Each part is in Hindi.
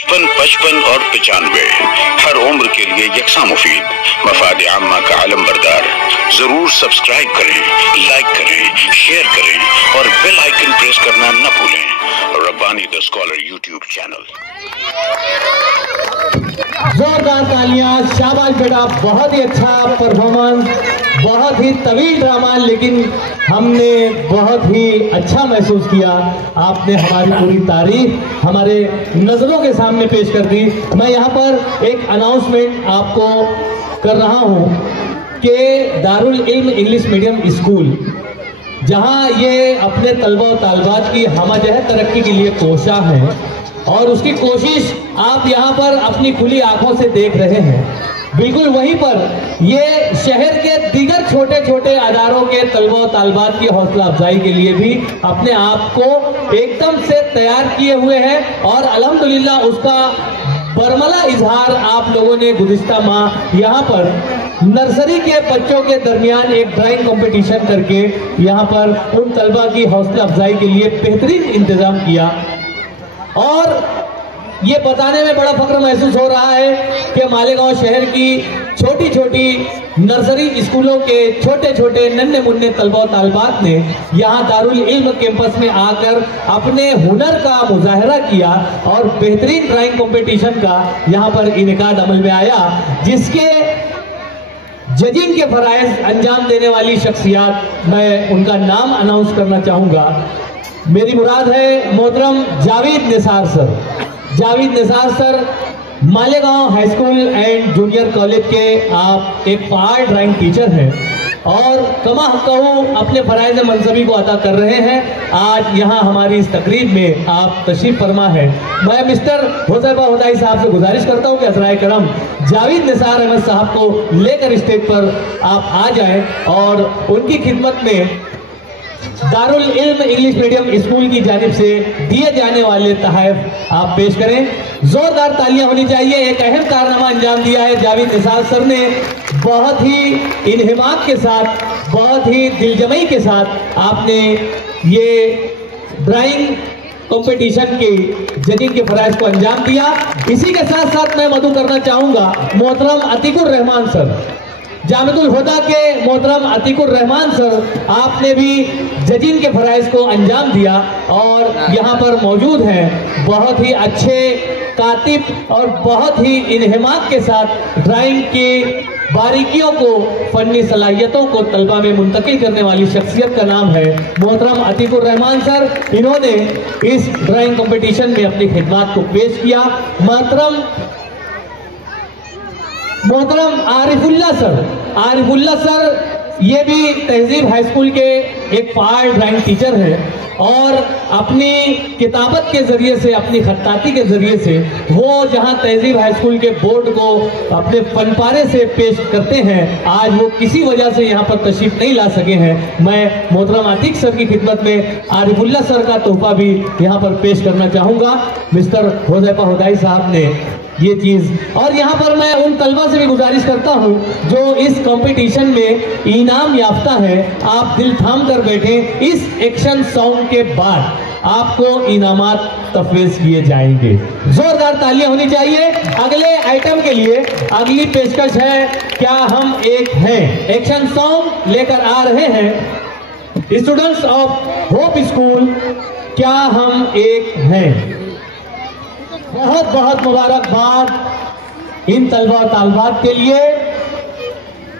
55 और 95 हर उम्र के लिए यकसा मुफीद, मफाद आम्मा का आलम बरदार। जरूर सब्सक्राइब करें, लाइक करें, शेयर करें और बेल आइकन प्रेस करना न भूलें। Rabbani the scholar YouTube channel. जोरदार तालियां, शाबाश बेटा, बहुत ही अच्छा परफॉर्मेंस, बहुत ही तवील ड्रामा, लेकिन हमने बहुत ही अच्छा महसूस किया। आपने हमारी पूरी तारीफ हमारे नजरों के सामने पेश कर दी। मैं यहाँ पर एक अनाउंसमेंट आपको कर रहा हूँ कि दारुल इल्म इंग्लिश मीडियम स्कूल, जहाँ ये अपने तलबा और तालबात की हमजहत तरक्की के लिए कोशा है और उसकी कोशिश आप यहाँ पर अपनी खुली आंखों से देख रहे हैं। बिल्कुल वहीं पर ये शहर के दीगर छोटे छोटे अदारों के तलबा और तालबात की हौसला अफजाई के लिए भी अपने आप को एकदम से तैयार किए हुए हैं और अल्हम्दुलिल्लाह उसका बरमला इजहार आप लोगों ने गुज़िश्ता माह यहाँ पर नर्सरी के बच्चों के दरमियान एक ड्राइंग कंपटीशन करके यहाँ पर उन तलबा की हौसला अफजाई के लिए बेहतरीन इंतजाम किया। और ये बताने में बड़ा फख्र महसूस हो रहा है कि मालेगांव शहर की छोटी छोटी नर्सरी स्कूलों के छोटे छोटे नन्हे मुन्ने तलबा और तालबात ने यहाँ दारुल इल्म कैंपस में आकर अपने हुनर का मुजाहरा किया और बेहतरीन ड्राइंग कंपटीशन का यहाँ पर इनेकाद अमल में आया, जिसके जजिंग के फराइज अंजाम देने वाली शख्सियत, मैं उनका नाम अनाउंस करना चाहूँगा। मेरी मुराद है मोहतरम Javed Nisar sir. Javed Nisar sir Malegaon high school and junior college के आप एक फाड़ ड्राइंग टीचर हैं और कमा कहूँ अपने फराइज मनसबी को अदा कर रहे हैं। आज यहाँ हमारी इस तकरीब में आप तशरीफ फरमा है। मैं मिस्टर हुज़ैफा हुदाई साहब से गुजारिश करता हूँ कि असराए करम जावेद निसार अहमद साहब को लेकर स्टेज पर आप आ जाएं और उनकी खिदमत में दारुल इल्म इंग्लिश मीडियम स्कूल की जानिब से दिए जाने वाले तोहफे आप पेश करें। जोरदार तालियां होनी चाहिए। एक अहम कारनामा अंजाम दिया है जावेद निसार सर ने, बहुत ही इन्हिमाक के साथ, बहुत ही दिलजमई के साथ आपने ये ड्राइंग कंपटीशन के जजिंग के फराइज को अंजाम दिया। इसी के साथ साथ मैं मदू करना चाहूंगा मोहतरम अतीकुर रहमान सर, जामिअतुल हुदा के मोहतरम अतीकुर रहमान सर, आपने भी जजिंग के फराइज को अंजाम दिया और यहाँ पर मौजूद हैं। बहुत ही अच्छे कातिब और बहुत ही इन्हिमाक के साथ ड्राइंग की बारीकियों को, फनी सलाहियतों को तलबा में मुंतकिल करने वाली शख्सियत का नाम है मोहतरम अतीकुर रहमान सर। इन्होंने इस ड्राइंग कंपटीशन में अपनी खिदमत को पेश किया। मोहतरम आरिफुल्लाह सर, ये भी तहजीब हाई स्कूल के एक फाड़ ड्राइंग टीचर हैं और अपनी किताबत के जरिए से, अपनी खत्ताती के जरिए से वो जहां तहजीब हाई स्कूल के बोर्ड को अपने फनपारे से पेश करते हैं, आज वो किसी वजह से यहाँ पर तशरीफ नहीं ला सके हैं। मैं मोहतरम आतिक सर की खिदमत में आरिफुल्लाह सर का तोहफा भी यहाँ पर पेश करना चाहूँगा। मिस्टर हुज़ैफा हुदाई साहब ने ये चीज, और यहाँ पर मैं उन तलबा से भी गुजारिश करता हूँ जो इस कंपटीशन में इनाम याफ्ता है, आप दिल थाम कर बैठे। इस एक्शन सॉन्ग के बाद आपको इनामात तफवीज़ किए जाएंगे। जोरदार तालियां होनी चाहिए। अगले आइटम के लिए अगली पेशकश है क्या हम एक हैं। एक्शन सॉन्ग लेकर आ रहे हैं स्टूडेंट्स ऑफ होप स्कूल, क्या हम एक हैं। बहुत बहुत मुबारकबाद इन तलबा और तालबात के लिए।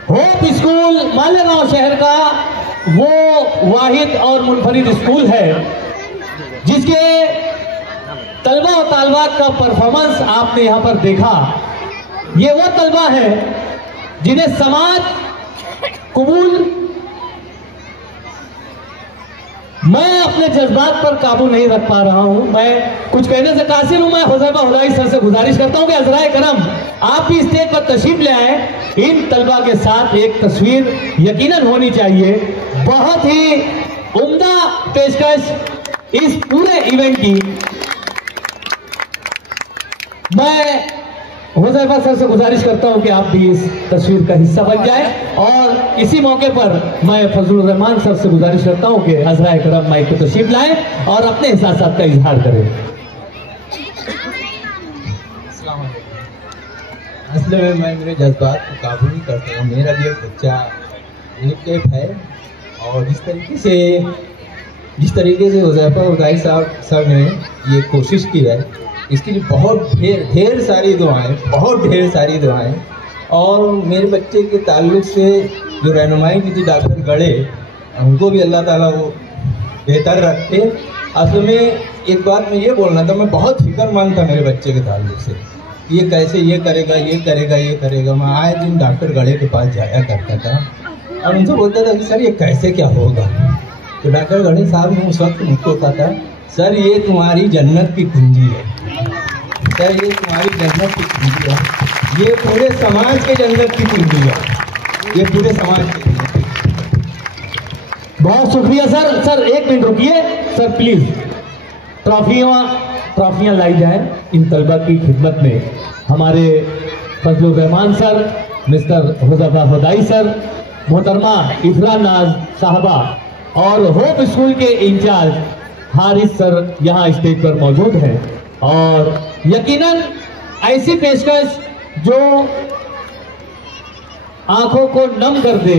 होप स्कूल मालेगांव शहर का वो वाहिद और मुनफरिद स्कूल है जिसके तलबा और तालबात का परफॉर्मेंस आपने यहाँ पर देखा। ये वो तलबा है जिन्हें समाज कबूल। मैं अपने जज्बात पर काबू नहीं रख पा रहा हूं, मैं कुछ कहने से कासिर हूं। मैं हुज़ैफा हुदाई सर से गुजारिश करता हूं कि अज़राए करम आप भी स्टेज पर तशरीफ ले आए। इन तलबा के साथ एक तस्वीर यकीनन होनी चाहिए। बहुत ही उम्दा पेशकश इस पूरे इवेंट की। मैं हुज़ैफा सर से गुजारिश करता हूं कि आप भी इस तस्वीर का हिस्सा बन जाए और इसी मौके पर मैं फजलुर रहमान सर से गुजारिश करता हूं कि अज़राए करम माइक पे तशरीफ लाएं और अपने एहसासात का इजहार करें। अस्सलाम वालेकुम। असल में मैं मेरे जज्बात को काबू नहीं करता हूँ। मेरा भी एक बच्चा हैंडीकैप है और जिस तरीके से हुज़ैफा हुदाई साहब ने ये कोशिश की है, इसके लिए बहुत ढेर सारी दुआएं और मेरे बच्चे के ताल्लुक से जो रहनुमाई की थी डॉक्टर गड़े, उनको भी अल्लाह ताला वो बेहतर रखे। असल में एक बात मैं ये बोलना था, मैं बहुत फिक्रमंद था मेरे बच्चे के ताल्लुक से, ये कैसे ये करेगा। मैं आए दिन डॉक्टर गड़े के पास जाया करता था और उनसे बोलता था कि सर ये कैसे क्या होगा। तो डॉक्टर गड़े साहब ने उस वक्त मुझको कहा था, सर ये तुम्हारी जन्नत की कुंजी है, सर ये तुम्हारी जन्नत की कुंजी है, ये पूरे समाज के जन्नत की कुंजी है, ये पूरे समाज के। बहुत शुक्रिया सर। सर एक मिनट रुकिए सर प्लीज। ट्रॉफियाँ लाई जाए इन तलबा की खिदमत में। हमारे Fazlur Rahman sir, mister Huzaifa Hudai sir, मोहतरमा इफरा नाज साहबा और होप स्कूल के इंचार्ज हारिस सर यहाँ स्टेज पर मौजूद हैं। और यकीनन ऐसी पेशकश जो आंखों को नम कर दे,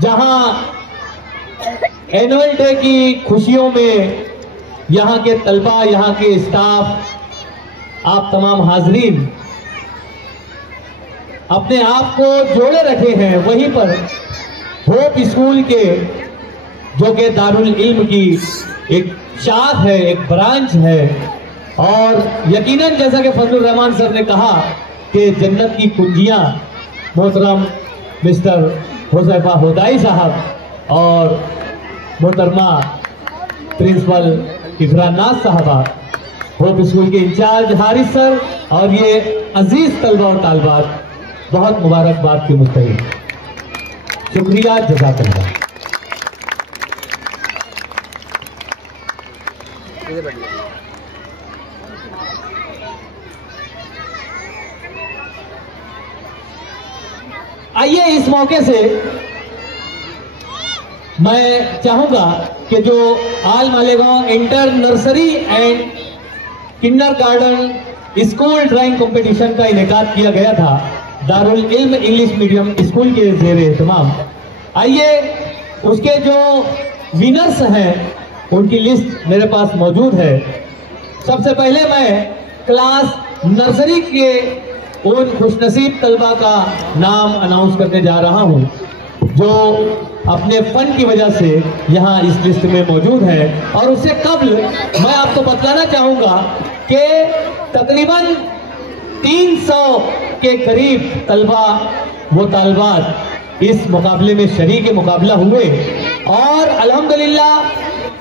जहां एनुअल डे की खुशियों में यहाँ के तलबा, यहाँ के स्टाफ, आप तमाम हाजरीन अपने आप को जोड़े रखे हैं, वहीं पर होप स्कूल के जो कि दारुल इल्म की एक शाख है, एक ब्रांच है। और यकीनन जैसा कि फजलुर रहमान सर ने कहा कि जन्नत की कुंजियां मोहतरम मिस्टर हुज़ैफा हुदाई साहब और मोहतरमा प्रिंसिपल इफरा नाज साहबा, होप स्कूल के इंचार्ज हारिस सर और ये अजीज तलबा और तालबात, बहुत मुबारकबाद के मुस्तहिक। शुक्रिया, जज़ाकल्लाह। आइए इस मौके से मैं चाहूंगा कि जो all Malegaon inter nursery and kindergarten school drawing competition का इनेकाद किया गया था दारुल इल्म इंग्लिश मीडियम स्कूल के ज़ेरे एहतमाम, आइए उसके जो विनर्स हैं उनकी लिस्ट मेरे पास मौजूद है। सबसे पहले मैं क्लास नर्सरी के उन खुशनसीब तलबा का नाम अनाउंस करने जा रहा हूं जो अपने फन की वजह से यहाँ इस लिस्ट में मौजूद है। और उससे कबल मैं आपको बतलाना चाहूंगा कि तकरीबन 300 के करीब तलबा व तालबात इस मुकाबले में शरीक मुकाबला हुए और अल्हम्दुलिल्लाह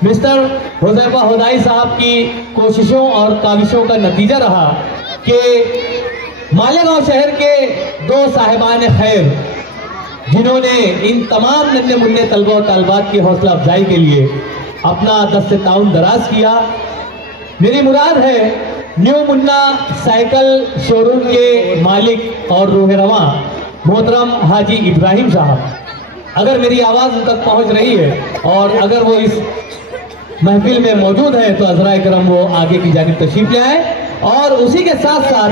मिस्टर हुज़ैफा हुदाई साहब की कोशिशों और काविशों का नतीजा रहा कि मालेगांव शहर के 2 साहिबान खैर जिन्होंने इन तमाम नन्हे मुन्ने तलबा और तालबात की हौसला अफजाई के लिए अपना दस्त ताउन दराज किया। मेरी मुराद है न्यू मुन्ना साइकिल शोरूम के मालिक और रूह रवां मोहतरम हाजी इब्राहिम साहब, अगर मेरी आवाज़ उन तक पहुंच रही है और अगर वो इस महफिल में मौजूद है तो अज़राए करम वो आगे की जानिब तशरीफ ले आए। और उसी के साथ साथ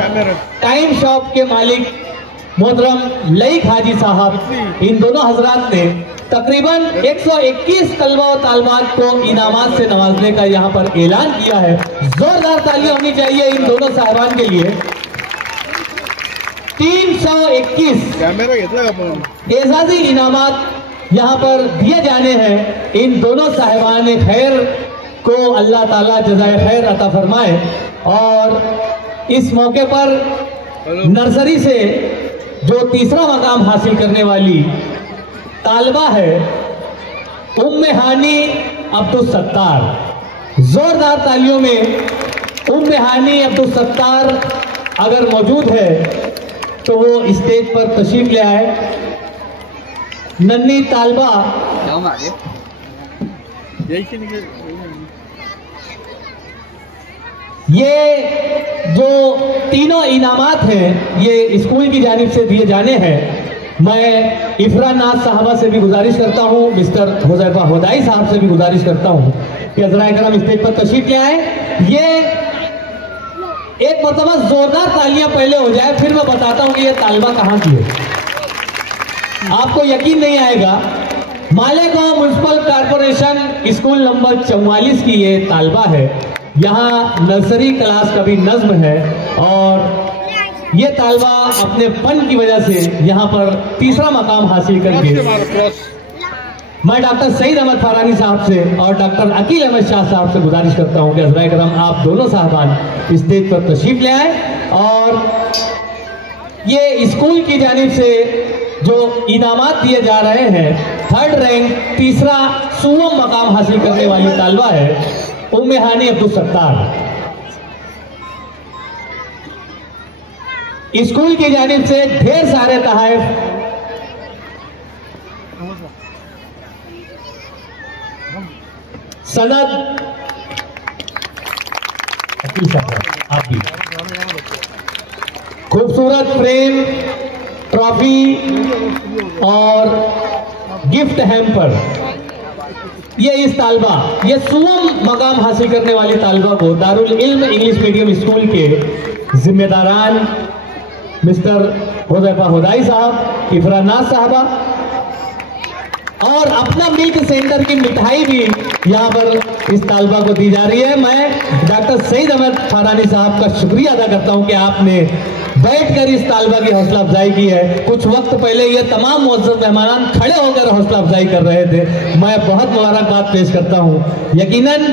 टाइम शॉप के मालिक मोहतरम लईक हाजी साहब, इन दोनों हजरात ने तकरीबन 121 तलबा और तालबात को इनामात से नवाजने का यहाँ पर ऐलान किया है। जोरदार तालियां होनी चाहिए इन दोनों साहिबान के लिए। 321 एजाजी इनामात यहाँ पर दिए जाने हैं। इन दोनों साहिबान खैर को अल्लाह ताला जज़ाए खैर अता फरमाए। और इस मौके पर नर्सरी से जो तीसरा मकाम हासिल करने वाली तालबा है उम्मे हानी अब्दुल सत्तार, जोरदार तालियों में उम्मे हानी अब्दुल सत्तार अगर मौजूद है तो वो स्टेज पर तशरीफ ले आए। नन्ही तालबा ये जो तीनों इनामात हैं ये स्कूल की जानिब से दिए जाने हैं। मैं इफरा नाज साहबा से भी गुजारिश करता हूँ, मिस्टर हुज़ैफा हुदाई साहब से भी गुजारिश करता हूँ कि अज़राए करम स्टेज पर तशरीफ ले आए। ये एक मरतबा जोरदार तालियां पहले हो जाए, फिर मैं बताता हूं कि ये तालबा कहां की है। आपको यकीन नहीं आएगा, Malegaon municipal corporation school number 44 की ये तालबा है। यहाँ नर्सरी क्लास का भी नज्म है और ये तालबा अपने फन की वजह से यहाँ पर तीसरा मकाम हासिल करके मैं डॉक्टर सईद अहमद फारानी साहब से और डॉक्टर अकील अहमद शाह साहब से गुजारिश करता हूँ कि हज़राए करम आप दोनों साहबान स्टेज पर तशरीफ ले आए और ये स्कूल की जानिब से जो इनामात दिए जा रहे हैं, 3rd रैंक तीसरा सुवम मकाम हासिल करने वाली तालबा है उम्मे हानी अब्दुल सत्तार। स्कूल की जानिब से ढेर सारे तोहफे सनद आप भी खूबसूरत फ्रेम, ट्रॉफी और गिफ्ट हैम्पर, ये इस तालबा, ये सुवम मकाम हासिल करने वाली तालबा को दारुल इल्म इंग्लिश मीडियम स्कूल के जिम्मेदारान मिस्टर हुज़ैफा हुदाई साहब, इफरा नाज साहबा और अपना मिल्क सेंटर की मिठाई भी यहाँ पर इस तालबा को दी जा रही है। मैं डॉक्टर सईद अहमद फारानी साहब का शुक्रिया अदा करता हूँ कि आपने बैठकर इस तालबा की हौसला अफजाई की है। कुछ वक्त पहले ये तमाम मुअज़्ज़ज़ मेहमान खड़े होकर हौसला अफजाई कर रहे थे। मैं बहुत मुबारकबाद पेश करता हूँ। यकीनन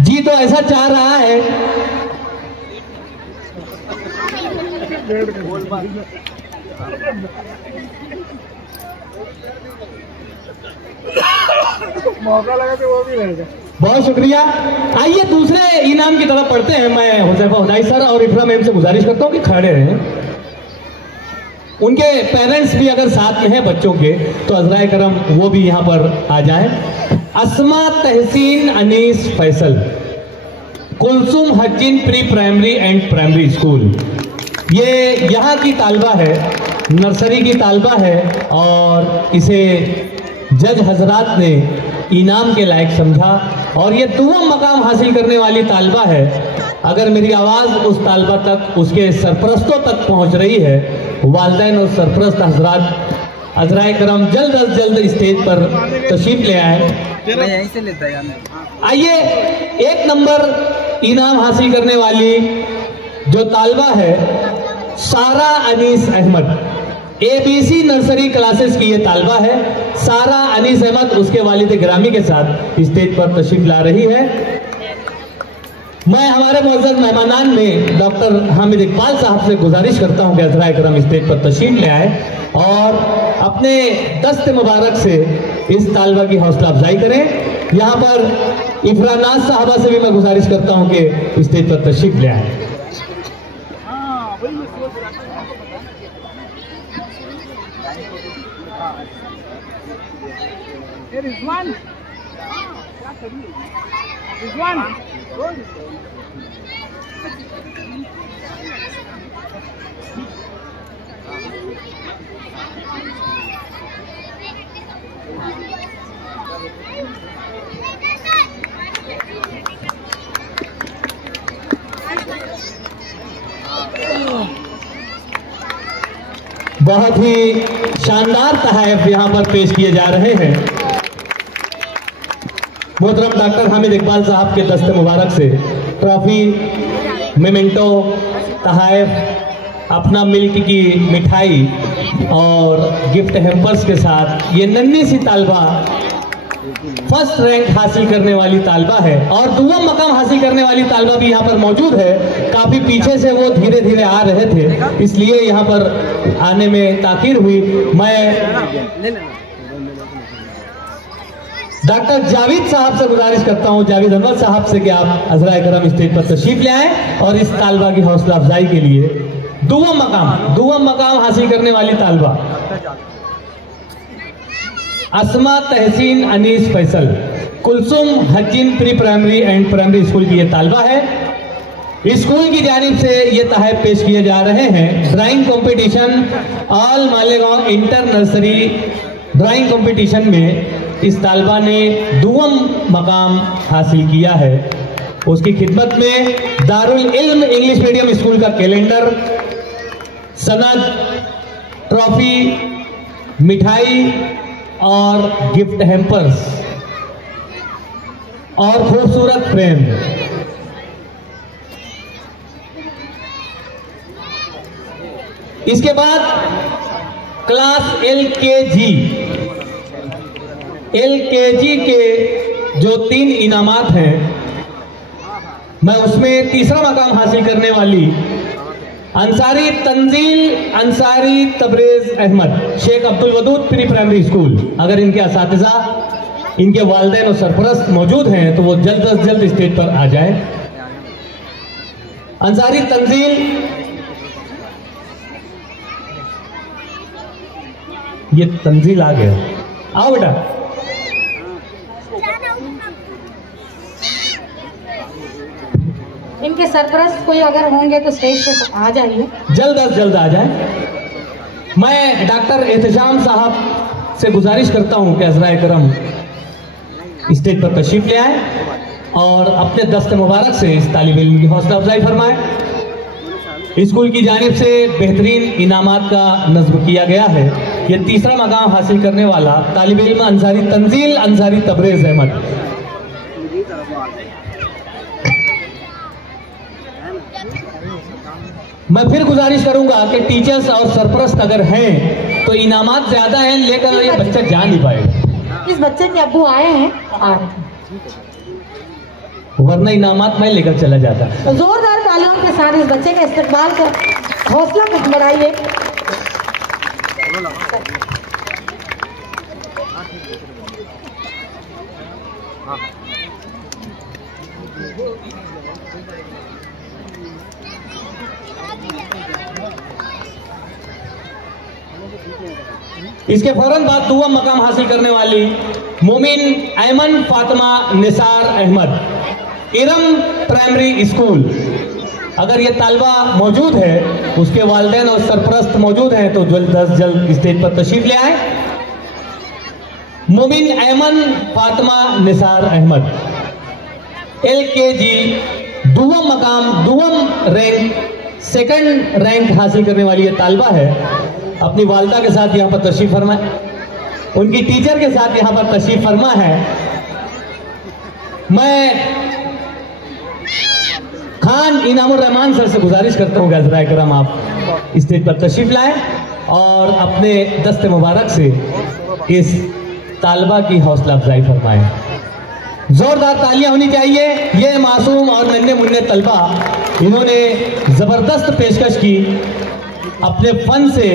जी तो ऐसा चाह रहा है मौका लगा तो वो भी रहेगा। बहुत शुक्रिया। आइए दूसरे इनाम की तरफ पढ़ते हैं। मैं हुज़ैफा हुदाई सर और इफ्रा मैम से गुजारिश करता हूँ कि खड़े रहें। उनके पेरेंट्स भी अगर साथ में हैं बच्चों के तो हज़राए करम वो भी यहाँ पर आ जाएं। Asma Tahseen Anees Faisal, Kulsum Hajjin pre primary and primary school, ये यहाँ की तालबा है, नर्सरी की तालबा है और इसे जज हजरात ने इनाम के लायक समझा और ये दुआ मकाम हासिल करने वाली तालबा है। अगर मेरी आवाज़ उस तालबा तक, उसके सरपरस्तों तक पहुंच रही है, वालिदैन और सरपरस्त हजरात हज़राए करम जल्द अज जल्द स्टेज पर तशरीफ ले आए। यहीं से लेता है। आइए 1 नंबर इनाम हासिल करने वाली जो तालबा है सारा Anees Ahmad, ABC nursery classes की ये तालबा है। सारा अनीस अहमद उसके वालिद ग्रामी के साथ स्टेज पर तशरीफ ला रही है। मैं हमारे मुअज़्ज़ज़ मेहमानान में डॉक्टर हामिद इकबाल साहब से गुजारिश करता हूं कि हज़राए करम स्टेज पर तशरीफ ले आए और अपने दस्त मुबारक से इस तालबा की हौसला अफजाई करें। यहाँ पर इफरा नाज साहबा से भी मैं गुजारिश करता हूं कि स्टेज पर तशरीफ ले आए। रिजवान रिजवान बहुत ही शानदार तोहफे यहाँ पर पेश किए जा रहे हैं। मोहतरम डॉक्टर हामिद इकबाल साहब के दस्ते मुबारक से ट्रॉफी, मेमेंटो, तोहफ, अपना मिल्क की मिठाई और गिफ्ट हैम्पर्स के साथ ये नन्ही सी तालबा 1st रैंक हासिल करने वाली तालबा है और दुआ मकाम हासिल करने वाली Talबा भी यहाँ पर मौजूद है। काफी पीछे से वो धीरे धीरे आ रहे थे, इसलिए यहाँ पर आने में ताखीर हुई। मैं डॉक्टर जावेद साहब से गुजारिश करता हूँ, जावेद अहमद साहब से, कि आप हज़राए करम स्टेज पर तशरीफ ले आए और इस तालबा की हौसला अफजाई के लिए दुआ मकाम हासिल करने वाली तालबा Asma Tahseen Anees Faisal, Kulsum Hajjin pre primary and primary school की ये तालबा है। स्कूल की जानिब से ये तोहफे पेश किए जा रहे हैं। Drawing competition, all Malegaon inter nursery drawing competition में इस तालबा ने दुआ मकाम हासिल किया है। उसकी खिदमत में दारुल इल्म इंग्लिश मीडियम स्कूल का कैलेंडर, सनद, ट्रॉफी, मिठाई और गिफ्ट हैम्पर्स और खूबसूरत फ्रेम। इसके बाद क्लास एलकेजी के जो 3 इनामात हैं, मैं उसमें तीसरा मकाम हासिल करने वाली Ansari Tanzeel Ansari Tabrez Ahmad Shaikh Abdul Wadood pre primary school, अगर इनके असातिज़ा, इनके वालिदैन और सरपरस्त मौजूद हैं तो वो जल्द से जल्द स्टेज पर आ जाए। अंसारी तंजील, ये तंजील आ गया, आओ बेटा। इनके सरपरस्त कोई अगर होंगे तो स्टेज पे आ जाइए, जल्द से जल्द आ जाए। मैं डॉक्टर एहतशाम साहब से गुजारिश करता हूं कि अज़राए करम स्टेज पर तशरीफ ले आए और अपने दस्त मुबारक से इस तालिब इल्म की हौसला अफजाई फरमाएं। स्कूल की जानिब से बेहतरीन इनामात का नज़्म किया गया है। ये तीसरा मकाम हासिल करने वाला तालिब इल्म अंसारी तंजील अंसारी तबरेज अहमद। मैं फिर गुजारिश करूंगा कि टीचर्स और सरपरस्त अगर हैं तो इनामात ज्यादा हैं, लेकर ये बच्चा जा नहीं पाएगा। इस बच्चे के अब्बू आए हैं, आ रहे हैं, वरना इनामात मैं लेकर चला जाता। तो जोरदार तालियों के साथ इस बच्चे का इस्तकबाल कर हौसला कुछ बढ़ाइए। इसके फौरन बाद दुआ मकाम हासिल करने वाली मोमिन ऐमन फातिमा निसार अहमद इरम प्राइमरी स्कूल, अगर ये तालबा मौजूद है, उसके वालिदैन और सरपरस्त मौजूद हैं तो जल्द से जल्द स्टेज पर तशरीफ ले आए। मोमिन ऐमन फातिमा निसार अहमद LKG दुवम मकाम, दुवम रैंक, सेकंड रैंक हासिल करने वाली ये तालबा है। अपनी वालिदा के साथ यहाँ पर तशरीफ फरमा है, उनकी टीचर के साथ यहाँ पर तशरीफ फरमा है। मैं खान इनामुर रहमान सर से गुजारिश करता हूँ कि अज़राए करम आप स्टेज पर तशरीफ लाएं और अपने दस्ते मुबारक से इस तालबा की हौसला अफजाई फरमाएं। जोरदार तालियां होनी चाहिए। ये मासूम और नन्हे मुन्ने तलबा, इन्होंने जबरदस्त पेशकश की, अपने फन से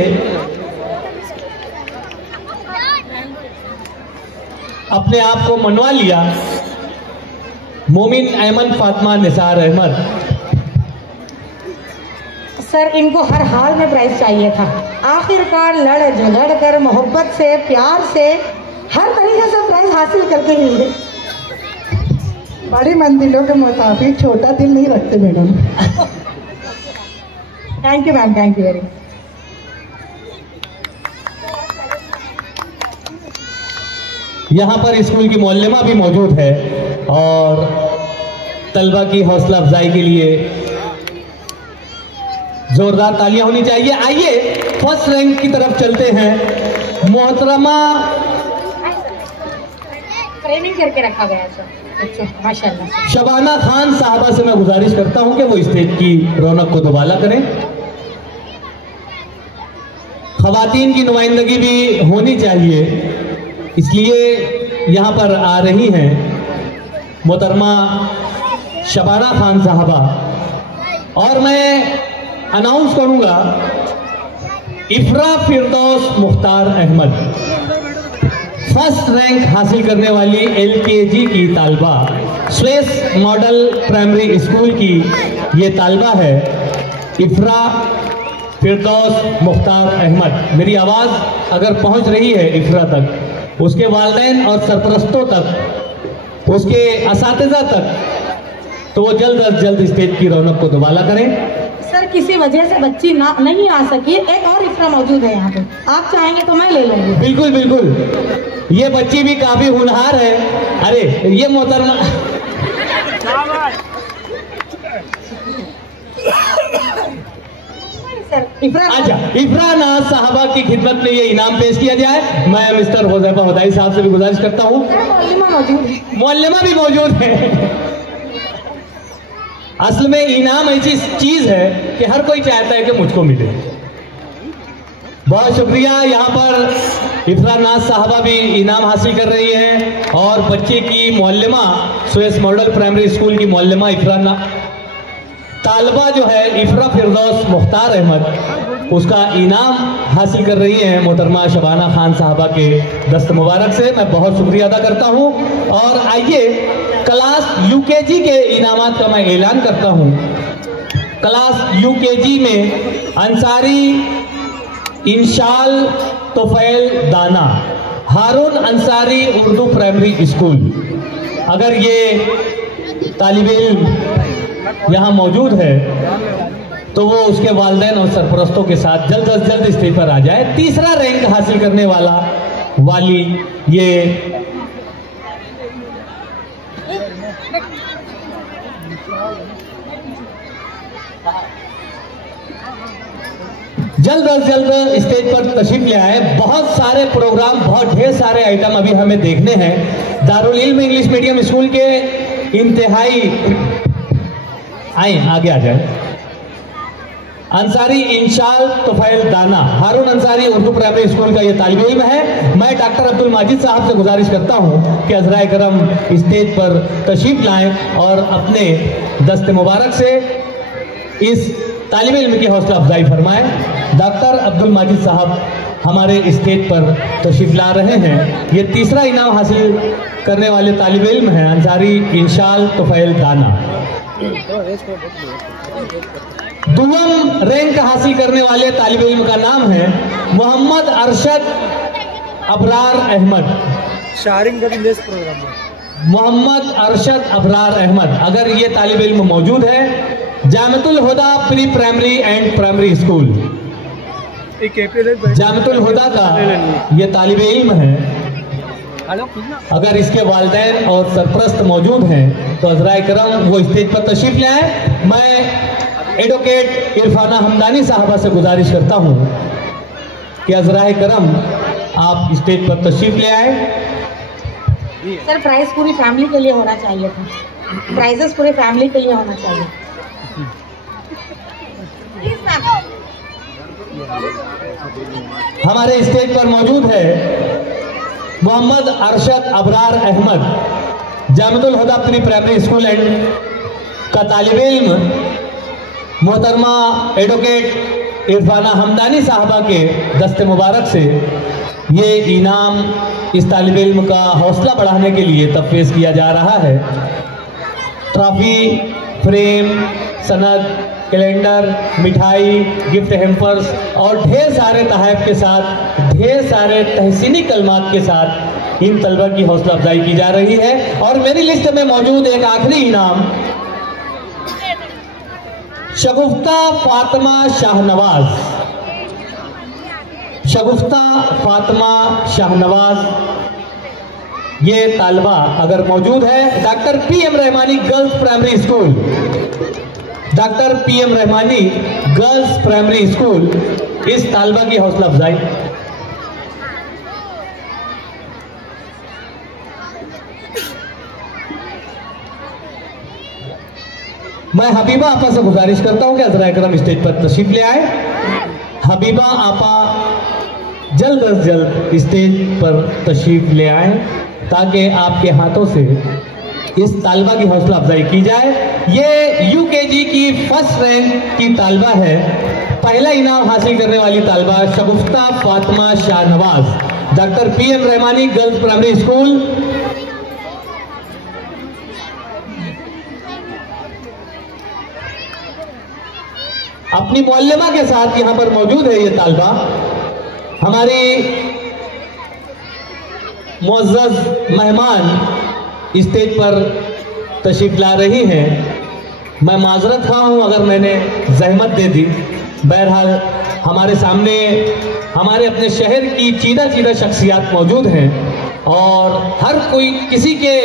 अपने आप को मनवा लिया। मोमिन ऐमन फातिमा निसार अहमद सर, इनको हर हाल में प्राइज चाहिए था, आखिरकार लड़ झगड़ कर मोहब्बत से, प्यार से, हर तरीके से प्राइज हासिल करके ही मिले। बड़ी मंजिलों के मुताबिक छोटा दिल नहीं रखते madam. Thank you ma'am, thank you very much. यहाँ पर स्कूल की मौलमा भी मौजूद है और तलबा की हौसला अफजाई के लिए जोरदार तालियां होनी चाहिए। आइए फर्स्ट रैंक की तरफ चलते हैं। मोहतरमा ट्रेनिंग करके रखा गया है सर। अच्छा, माशाल्लाह। शबाना खान साहबा से मैं गुजारिश करता हूं कि वो स्टेज की रौनक को दोबाला करें। खवातीन की नुमाइंदगी भी होनी चाहिए, इसलिए यहाँ पर आ रही हैं मोहतरमा शबाना खान साहबा। और मैं अनाउंस करूंगा इफ्रा फिरदौस मुख्तार अहमद, फर्स्ट रैंक हासिल करने वाली LKG की तालबा, स्वेस मॉडल प्राइमरी स्कूल की ये तालबा है इफ्रा फिरदौस मुख्तार अहमद। मेरी आवाज़ अगर पहुंच रही है इफ्रा तक, उसके वालिदैन और सरपरस्तों तक, उसके असातिज़ा तक, तो वो जल्द अज जल्द स्टेज की रौनक को दोबाला करें। सर, किसी वजह से बच्ची नहीं आ सकी, एक और इफ्रा मौजूद है यहाँ पे, आप चाहेंगे तो मैं ले लूँगी। बिल्कुल बिल्कुल, ये बच्ची भी काफी होनहार है। अरे ये मोहतरमा अच्छा, इफ्रा नाज साहबा की खिदमत में ये इनाम पेश किया जाए। मैं मिस्टर हुज़ैफा हुदाई साहब से भी गुजारिश करता हूँ, मुअल्लिमा भी मौजूद है। असल में इनाम ऐसी चीज है कि हर कोई चाहता है कि मुझको मिले। बहुत शुक्रिया। यहाँ पर इफ्रा नाज साहबा भी इनाम हासिल कर रही हैं और बच्चे की मुअल्लिमा सुएस मॉडल प्राइमरी स्कूल की मुअल्लिमा तालबा जो है इफ्रा फिरदौस मुख्तार अहमद, उसका इनाम हासिल कर रही हैं मोहतरमा शबाना खान साहबा के दस्त मुबारक से। मैं बहुत शुक्रिया अदा करता हूँ। और आइए क्लास यूकेजी के इनामात का मैं ऐलान करता हूँ। क्लास यूकेजी में अंसारी इंशाल तोफैल दाना, हारून अंसारी उर्दू प्राइमरी स्कूल। अगर ये तालिब इल्म यहाँ मौजूद है तो वो उसके वालिदैन और सरपरस्तों के साथ जल्द अज जल्द स्टेज पर आ जाए। तीसरा रैंक हासिल करने वाली ये जल्द अज जल्द स्टेज पर तशरीफ ले आए। बहुत सारे प्रोग्राम, बहुत ढेर सारे आइटम अभी हमें देखने हैं। दारुल इल्म इंग्लिश मीडियम स्कूल के इंतहाई आए, आगे आ जाए। अंसारी इंशाल तोफैल दाना, हारून अंसारी उर्दू प्राइमरी स्कूल का ये तालिब इल्म है। मैं डॉक्टर अब्दुल माजिद साहब से गुजारिश करता हूँ कि अज़राए करम स्टेज पर तशरीफ लाएं और अपने दस्त मुबारक से इस तालिब इल्म की हौसला अफजाई फरमाएं। डॉक्टर अब्दुल माजिद साहब हमारे स्टेज पर तशरीफ ला रहे हैं। ये तीसरा इनाम हासिल करने वाले तालिब इल्म हैं अंसारी इंशाल तोफैल दाना। दुआम रैंक हासिल करने वाले तालिब इल्म का नाम है मोहम्मद अरशद अबरार अहमद। मोहम्मद अरशद अबरार अहमद, अगर ये तालिब इल्म मौजूद है, Jamiatul Huda pre primary and primary school, Jamiatul Huda का ये तालिब इल्म है। अगर इसके वालिदैन और सरपरस्त मौजूद हैं तो अज़राए करम वो स्टेज पर तशरीफ ले आए। मैं एडवोकेट इरफाना हमदानी साहबा से गुजारिश करता हूँ कि अज़राए करम आप स्टेज पर तशरीफ ले आए। सर, प्राइज पूरी फैमिली के लिए होना चाहिए था। प्राइजेस पूरी फैमिली के लिए होना चाहिए। हमारे स्टेज पर मौजूद है Mohammad Arshad Abrar Ahmad, जामिअतुल Huda pre primary school and का तालिब इल्म। मोहतरमा एडवोकेट इरफाना हमदानी साहबा के दस्ते मुबारक से ये इनाम इस तालिब इल्म का हौसला बढ़ाने के लिए तफवीज़ किया जा रहा है। ट्रॉफी, फ्रेम, सनद, कैलेंडर, मिठाई, गिफ्ट हैम्पर्स और ढेर सारे तहफ़ के साथ, ढेर सारे तहसीनी कलमात के साथ इन तलबा की हौसला अफजाई की जा रही है। और मेरी लिस्ट में मौजूद एक आखिरी इनाम शगुफ्ता फातिमा शाहनवाज। शगुफ्ता फातिमा शाहनवाज ये तालबा अगर मौजूद है, doctor PM Rahmani girls primary school, doctor PM Rahmani girls primary school, इस तालबा की हौसला अफजाई। मैं हबीबा आपा से गुजारिश करता हूं कि अज़राए करम स्टेज पर तशरीफ ले आए। हबीबा आपा जल्द अज जल्द स्टेज पर तशरीफ ले आए ताकि आपके हाथों से इस तालबा की हौसला अफजाई की जाए। ये UKG की फर्स्ट रैंक की तालबा है। पहला इनाम हासिल करने वाली तालबा Shagufta Fatima Shahnawaz, doctor PM Rahmani girls primary school. अपनी मुअल्लिमा के साथ यहाँ पर मौजूद है ये तालबा। हमारी मुअज़्ज़ज़ मेहमान स्टेज पर तशरीफ ला रही हैं। मैं माजरत खा हूँ अगर मैंने जहमत दे दी। बहरहाल हमारे सामने हमारे अपने शहर की चीदा चीदा शख्सियात मौजूद हैं और हर कोई किसी के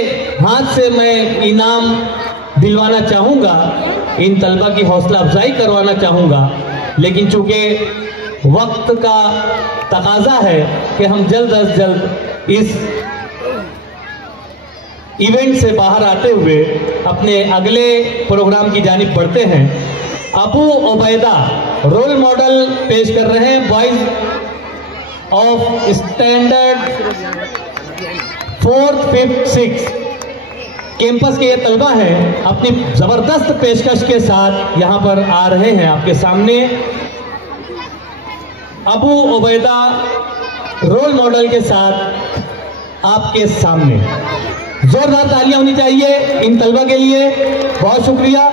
हाथ से मैं इनाम दिलवाना चाहूँगा। इन तलबा की हौसला अफजाई करवाना चाहूँगा, लेकिन चूँकि वक्त का तकाजा है कि हम जल्द अज जल्द इस इवेंट से बाहर आते हुए अपने अगले प्रोग्राम की जानिब बढ़ते हैं। अबू उबैदा रोल मॉडल पेश कर रहे हैं boys of standard 4th, 5th, 6th campus के ये तलबा हैं, अपनी जबरदस्त पेशकश के साथ यहाँ पर आ रहे हैं आपके सामने। अबू उबैदा रोल मॉडल के साथ आपके सामने जोरदार तालियां होनी चाहिए इन तलबा के लिए। बहुत शुक्रिया।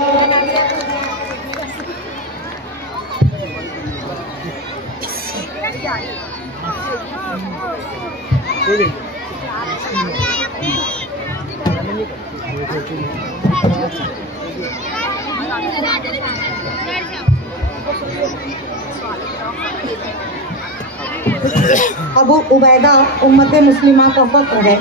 अबू उबैदा उम्मत मुस्लिमा का फख्र है।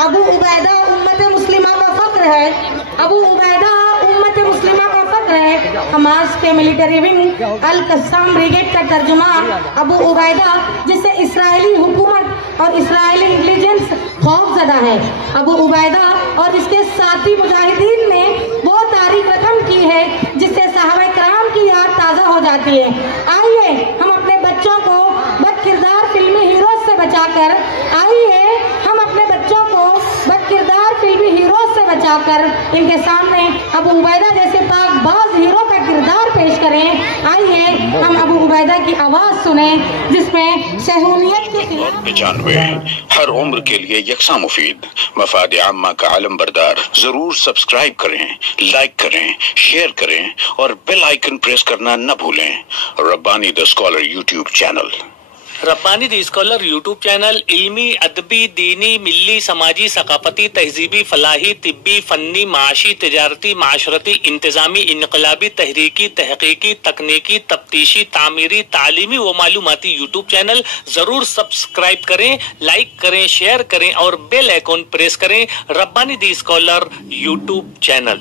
अबू उबैदा उम्मत मुस्लिमा का फख्र है। अबू उबैदा उम्मत मुस्लिमा का फख्र है। हमास के मिलिट्री विंग अल कस्साम ब्रिगेड का तर्जुमान अबू उबैदा, जिससे इसराइली हुकूमत और इसराइली इंटेलिजेंस खौफजदा है। अबू उबैदा और इसके साथी मुजाहिदीन ने वो तारीख रकम की है जिससे सहाबा कराम की याद ताज़ा हो जाती है। आइए हम अपने बच्चों को बदकिरदार फिल्मी हीरोज से बचाकर इनके सामने अबू उबैदा जैसे पाकबाज हीरो का किरदार पेश करें। आइए हम अबू उबैदा की आवाज सुने जिसमें सहूलियत के 95 हर उम्र के लिए यकसा मुफीद मफाद आम्मा का आलम बरदार। जरूर सब्सक्राइब करें, लाइक करें, शेयर करें और बेल आइकन प्रेस करना न भूलें। Rabbani the scholar YouTube channel. Rabbani the scholar YouTube channel इल्मी, अदबी, दीनी, मिल्ली, समाजी, सकाफती, तहजीबी, फलाही, तिब्बी, फन्नी, माशी, तिजारती, माशरती, इंतजामी, इनकलाबी, तहरीकी, तहकीकी, तकनीकी, तफ्तीशी, तामीरी, तालीमी व मालूमाती यूट्यूब चैनल। जरूर सब्सक्राइब करें, लाइक करें, शेयर करें और बेल आइकन प्रेस करें। Rabbani the scholar YouTube channel.